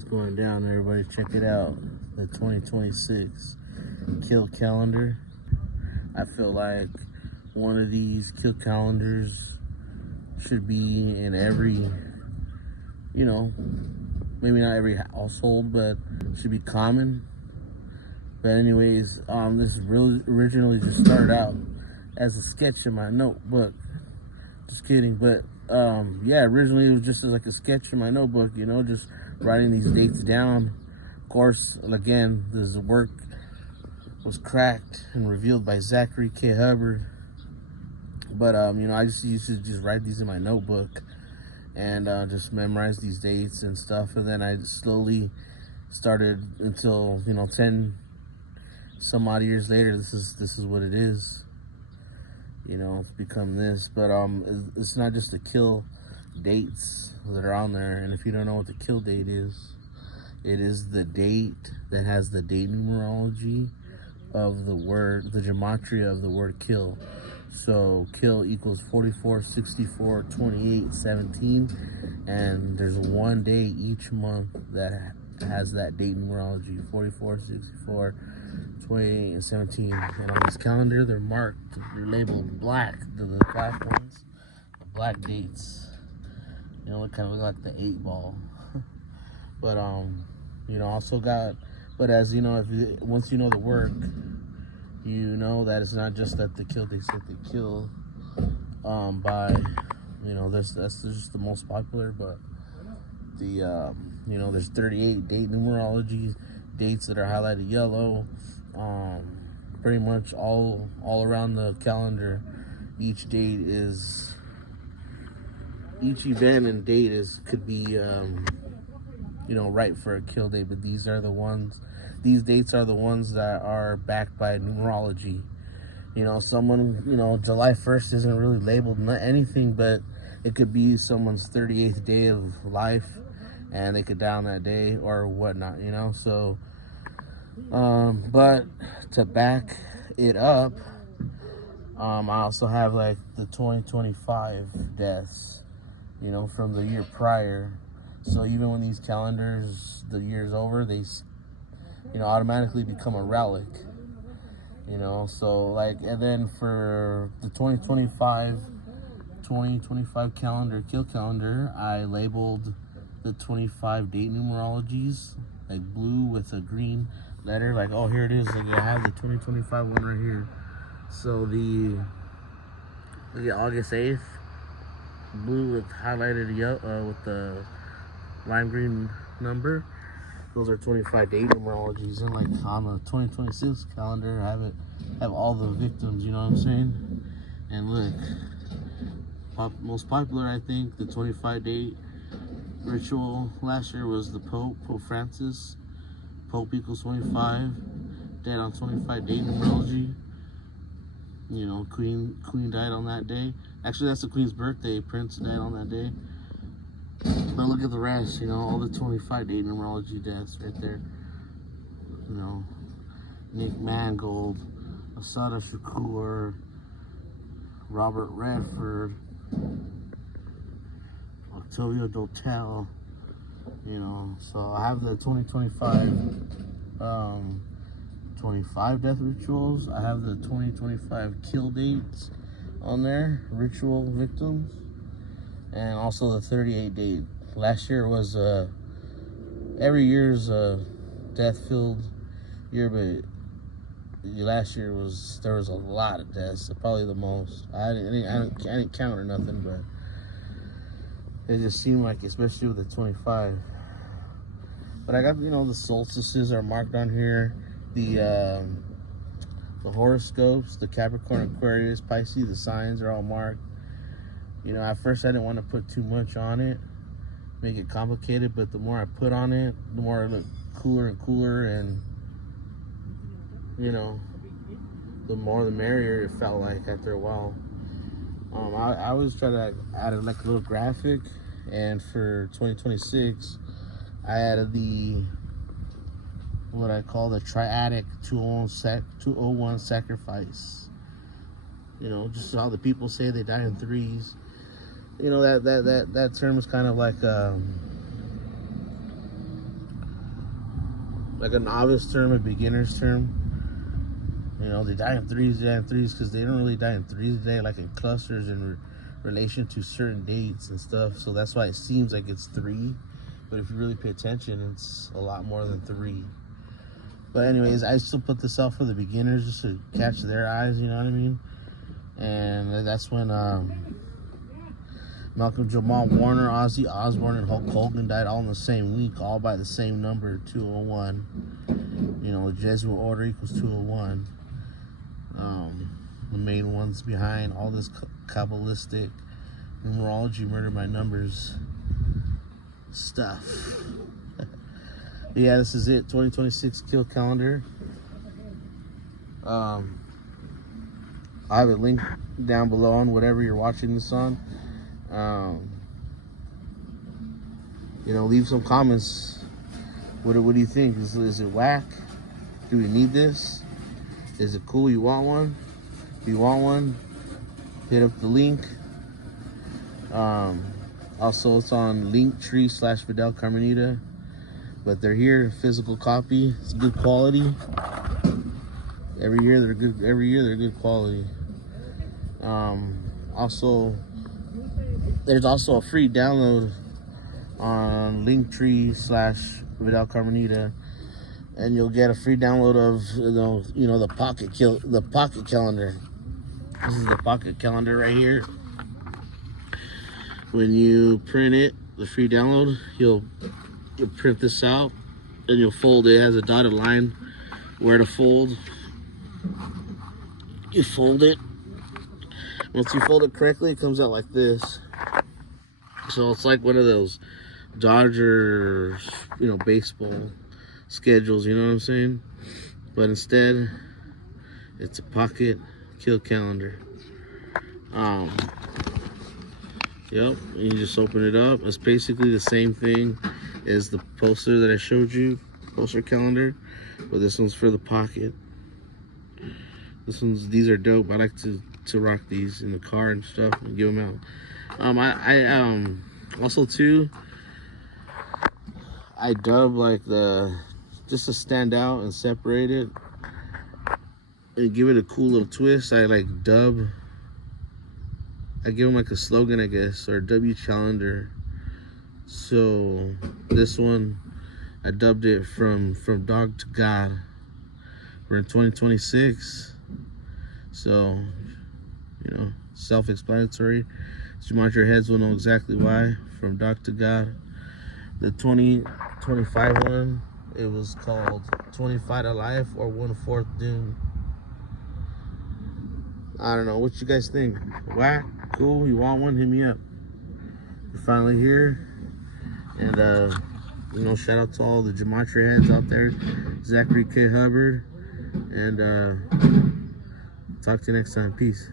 what's going down, everybody. Check it out. The 2026 kill calendar. I feel like one of these kill calendars should be in every, maybe not every household, but should be common. But anyways, this really originally just started out as a sketch in my notebook. Just kidding, but yeah, originally it was just like a sketch in my notebook, just writing these dates down. Of course, again, this work was cracked and revealed by Zachary K. Hubbard. But I just used to just write these in my notebook and just memorize these dates and stuff. And then I slowly started until 10 some odd years later. This is what it is. It's become this. But it's not just the kill dates that are on there. And if you don't know what the kill date is, it is the date that has the date numerology of the word, the gematria of the word kill. So kill equals 44, 64, 28, 17, and there's one day each month that has that date numerology: 44, 64, 28, and 17. And on this calendar, they're marked, they're labeled black. The black ones, the black dates. It kind of look like the 8-ball. But also got. But as once you know the work, you know that it's not just that the kill dates that they kill by that's just the most popular, but the there's 38 date numerology dates that are highlighted yellow. Pretty much all around the calendar, each event and date could be right for a kill date. But these dates are the ones that are backed by numerology. Someone, July 1st isn't really labeled anything, but it could be someone's 38th day of life and they could die on that day or whatnot, So, but to back it up, I also have like the 2025 deaths, from the year prior. So even when these calendars, the year's over, they automatically become a relic, so and then for the 2025 calendar, kill calendar, I labeled the 25 date numerologies, like blue with a green letter, oh, here it is, I have the 2025 one right here. So the August 8th, blue with highlighted yellow, with the lime green number. Those are 25 date numerologies, and on the 2026 calendar, I have all the victims. You know what I'm saying? And look, most popular, I think, the 25 date ritual last year was the Pope Francis. Pope equals 25. Dead on 25 date numerology. Queen died on that day. Actually, that's the Queen's birthday. Prince died on that day. But look at the rest, all the 25 date numerology deaths right there. Nick Mangold, Asada Shakur, Robert Redford, Octavio Dotel, So I have the 2025 25 death rituals. I have the 2025 kill dates on there, ritual victims. And also the 38 date. Last year was every year's a death-filled year, but last year there was a lot of deaths, probably the most. I didn't count or nothing, but it just seemed like, especially with the 25. But I got the solstices are marked on here, the horoscopes, the Capricorn, Aquarius, Pisces, the signs are all marked. At first I didn't want to put too much on it, make it complicated, but the more I put on it, the more it looked cooler and cooler, and the more the merrier it felt like after a while. I always try to add a little graphic, and for 2026 I added what I call the triadic 201 sacrifice. Just how the people say they die in threes. That term is kind of like like a novice term, a beginner's term. You know, they die in threes, because they don't really die in threes today, like in clusters in relation to certain dates and stuff. So that's why it seems like it's 3. But if you really pay attention, it's a lot more than 3. But anyways, I still put this out for the beginners just to catch their eyes, you know what I mean? And that's when Malcolm Jamal Warner, Ozzy Osbourne, and Hulk Hogan died all in the same week, all by the same number, 201. You know, the Jesuit order equals 201. The main ones behind all this Kabbalistic numerology, murder by numbers stuff. Yeah, this is it, 2026 kill calendar. I have it linked down below on whatever you're watching this on. You know, leave some comments. What do you think? Is it whack? Do we need this? Is it cool? You want one? If you want one, hit up the link. Also, it's on Linktree/Fidel Carmenita. But they're here, physical copy. It's good quality. Every year they're good quality. Also, there's also a free download on Linktree/Fidel Carmenita, and you'll get a free download of the pocket calendar. This is the pocket calendar right here. When you print it, the free download, you'll print this out and you'll fold it. It has a dotted line where to fold. You fold it. Once you fold it correctly, it comes out like this. So it's like one of those Dodgers, baseball schedules, you know what I'm saying? But instead, it's a pocket kill calendar. Yep, you just open it up. It's basically the same thing as the poster that I showed you, poster calendar, but this one's for the pocket. These are dope. I like to rock these in the car and stuff and give them out. I also too, I dub like just to stand out and separate it and give it a cool little twist. I like dub. I give them like a slogan, I guess, or W calendar. So this one, I dubbed it from dog to God. We're in 2026, so self-explanatory. Gematria heads will know exactly why. From dog to God. The 2025 one, it was called 25 to life or 1/4 doom. I don't know. What you guys think? Whack? Cool? You want one? Hit me up. You're finally here. And, shout out to all the Gematria heads out there. Zachary K. Hubbard. And talk to you next time. Peace.